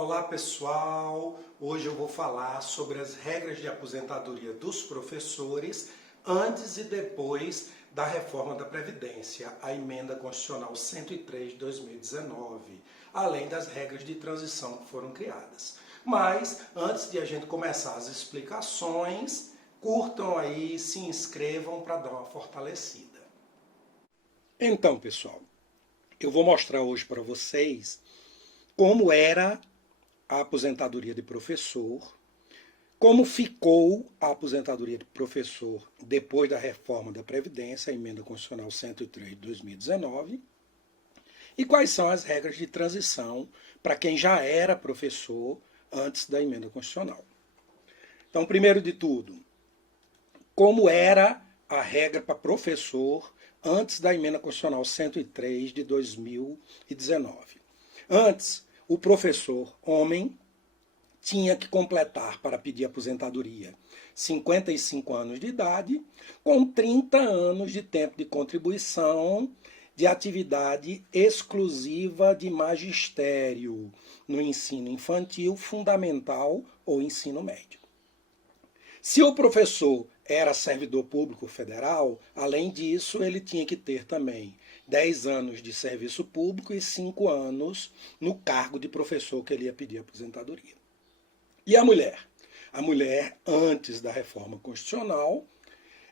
Olá pessoal, hoje eu vou falar sobre as regras de aposentadoria dos professores antes e depois da reforma da Previdência, a emenda constitucional 103 de 2019, além das regras de transição que foram criadas. Mas antes de a gente começar as explicações, curtam aí, se inscrevam para dar uma fortalecida. Então pessoal, eu vou mostrar hoje para vocês como era a aposentadoria de professor, como ficou a aposentadoria de professor depois da reforma da Previdência, a emenda constitucional 103 de 2019, e quais são as regras de transição para quem já era professor antes da emenda constitucional. Então, primeiro de tudo, como era a regra para professor antes da emenda constitucional 103 de 2019. Antes, o professor homem tinha que completar para pedir aposentadoria 55 anos de idade, com 30 anos de tempo de contribuição de atividade exclusiva de magistério no ensino infantil, fundamental ou ensino médio. Se o professor era servidor público federal, além disso, ele tinha que ter também 10 anos de serviço público e 5 anos no cargo de professor que ele ia pedir aposentadoria. E a mulher? A mulher, antes da reforma constitucional,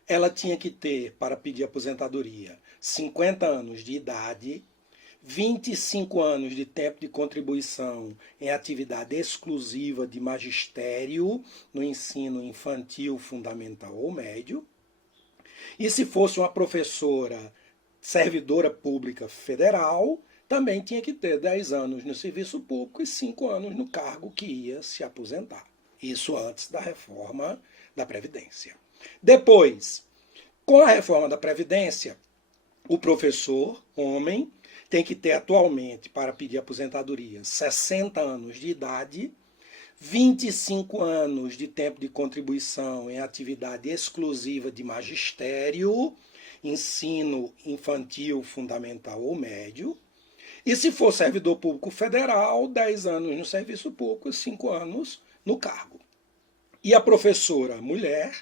ela tinha que ter, para pedir aposentadoria, 50 anos de idade, 25 anos de tempo de contribuição em atividade exclusiva de magistério no ensino infantil, fundamental ou médio. E se fosse uma professora servidora pública federal, também tinha que ter 10 anos no serviço público e 5 anos no cargo que ia se aposentar. Isso antes da reforma da Previdência. Depois, com a reforma da Previdência, o professor, homem, tem que ter atualmente, para pedir aposentadoria, 60 anos de idade, 25 anos de tempo de contribuição em atividade exclusiva de magistério, ensino infantil, fundamental ou médio. E se for servidor público federal, 10 anos no serviço público e 5 anos no cargo. E a professora mulher,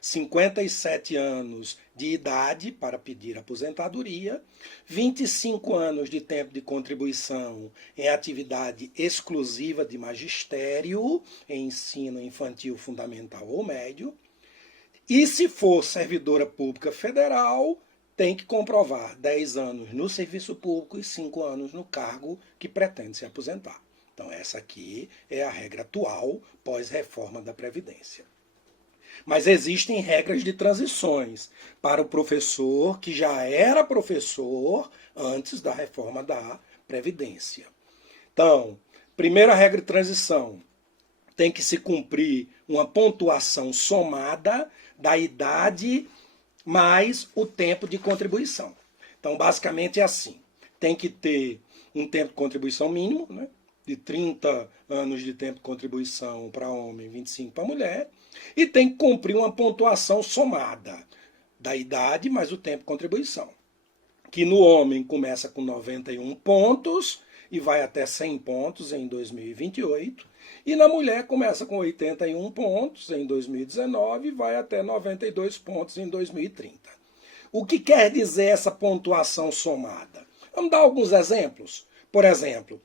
57 anos de idade para pedir aposentadoria, 25 anos de tempo de contribuição em atividade exclusiva de magistério, em ensino infantil, fundamental ou médio. E se for servidora pública federal, tem que comprovar 10 anos no serviço público e 5 anos no cargo que pretende se aposentar. Então essa aqui é a regra atual pós-reforma da Previdência. Mas existem regras de transições para o professor que já era professor antes da reforma da Previdência. Então, primeira regra de transição, tem que se cumprir uma pontuação somada da idade mais o tempo de contribuição. Então, basicamente é assim, tem que ter um tempo de contribuição mínimo, né, de 30 anos de tempo de contribuição para homem, 25 para mulher, e tem que cumprir uma pontuação somada da idade mais o tempo de contribuição, que no homem começa com 91 pontos e vai até 100 pontos em 2028, e na mulher começa com 81 pontos em 2019 e vai até 92 pontos em 2030. O que quer dizer essa pontuação somada? Vamos dar alguns exemplos. Por exemplo,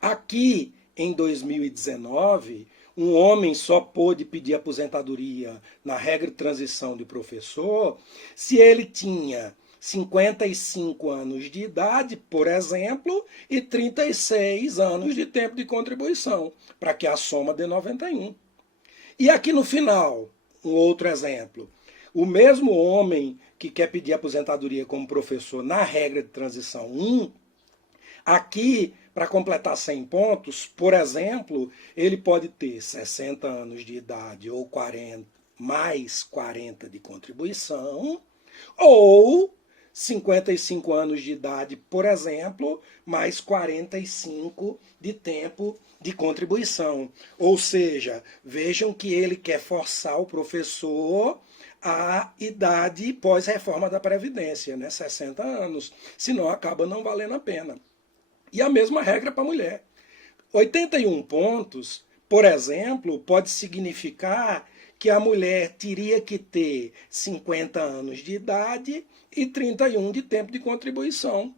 aqui em 2019, um homem só pôde pedir aposentadoria na regra de transição de professor se ele tinha 55 anos de idade, por exemplo, e 36 anos de tempo de contribuição, para que a soma dê 91. E aqui no final, um outro exemplo. O mesmo homem que quer pedir aposentadoria como professor na regra de transição 1, aqui, para completar 100 pontos, por exemplo, ele pode ter 60 anos de idade ou 40, mais 40 de contribuição, ou 55 anos de idade, por exemplo, mais 45 de tempo de contribuição. Ou seja, vejam que ele quer forçar o professor à idade pós-reforma da Previdência, né? 60 anos, senão acaba não valendo a pena. E a mesma regra para a mulher. 81 pontos, por exemplo, pode significar que a mulher teria que ter 50 anos de idade e 31 de tempo de contribuição.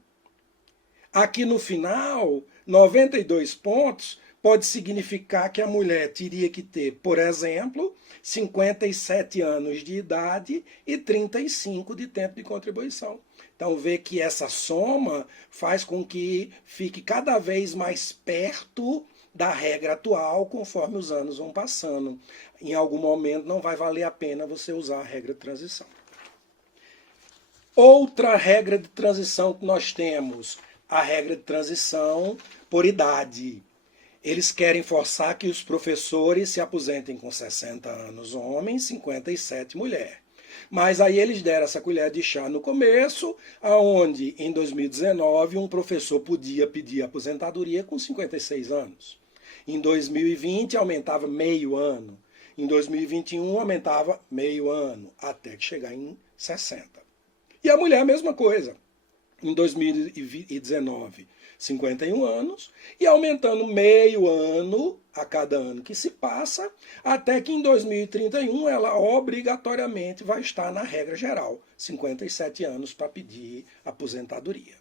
Aqui no final, 92 pontos pode significar que a mulher teria que ter, por exemplo, 57 anos de idade e 35 de tempo de contribuição. Então, vê que essa soma faz com que fique cada vez mais perto da regra atual conforme os anos vão passando. Em algum momento não vai valer a pena você usar a regra de transição. Outra regra de transição que nós temos, a regra de transição por idade. Eles querem forçar que os professores se aposentem com 60 anos homem, 57 mulher. Mas aí eles deram essa colher de chá no começo, aonde em 2019 um professor podia pedir aposentadoria com 56 anos. Em 2020 aumentava meio ano. Em 2021 aumentava meio ano, até que chegar em 60. E a mulher a mesma coisa. Em 2019, 51 anos, e aumentando meio ano a cada ano que se passa, até que em 2031 ela obrigatoriamente vai estar na regra geral, 57 anos para pedir aposentadoria.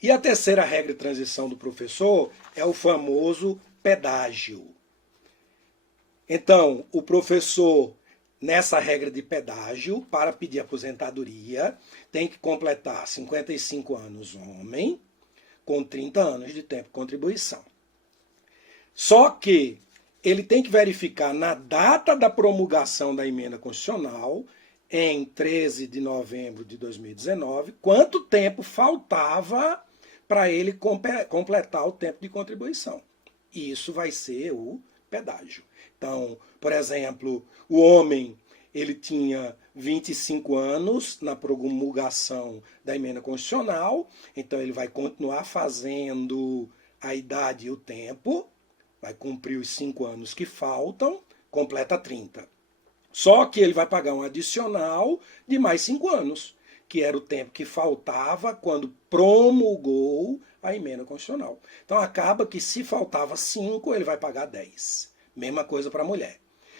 E a terceira regra de transição do professor é o famoso pedágio. Então, o professor, nessa regra de pedágio, para pedir aposentadoria, tem que completar 55 anos homem, com 30 anos de tempo de contribuição. Só que ele tem que verificar na data da promulgação da emenda constitucional, em 13 de novembro de 2019, quanto tempo faltava para ele completar o tempo de contribuição. E isso vai ser o pedágio. Então, por exemplo, o homem ele tinha 25 anos na promulgação da emenda constitucional, então ele vai continuar fazendo a idade e o tempo, vai cumprir os 5 anos que faltam, completa 30. Só que ele vai pagar um adicional de mais 5 anos, que era o tempo que faltava quando promulgou a emenda constitucional. Então acaba que se faltava 5, ele vai pagar 10. Mesma coisa para a mulher.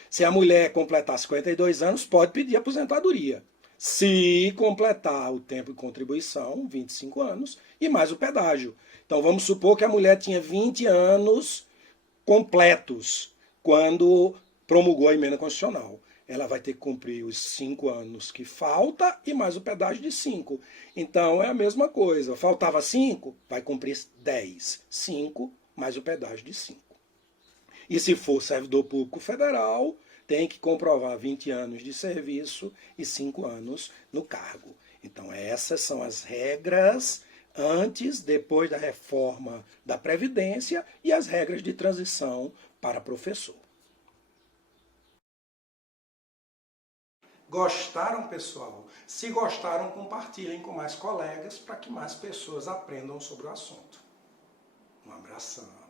Se a mulher completar 52 anos, pode pedir aposentadoria. Se completar o tempo de contribuição, 25 anos, e mais o pedágio. Então vamos supor que a mulher tinha 20 anos completos quando promulgou a emenda constitucional. Ela vai ter que cumprir os 5 anos que falta e mais o pedágio de 5. Então é a mesma coisa. Faltava 5, vai cumprir 10. 5 mais o pedágio de 5. E se for servidor público federal, tem que comprovar 20 anos de serviço e 5 anos no cargo. Então essas são as regras antes, depois da reforma da Previdência e as regras de transição para professor. Gostaram, pessoal? Se gostaram, compartilhem com mais colegas para que mais pessoas aprendam sobre o assunto. Um abração.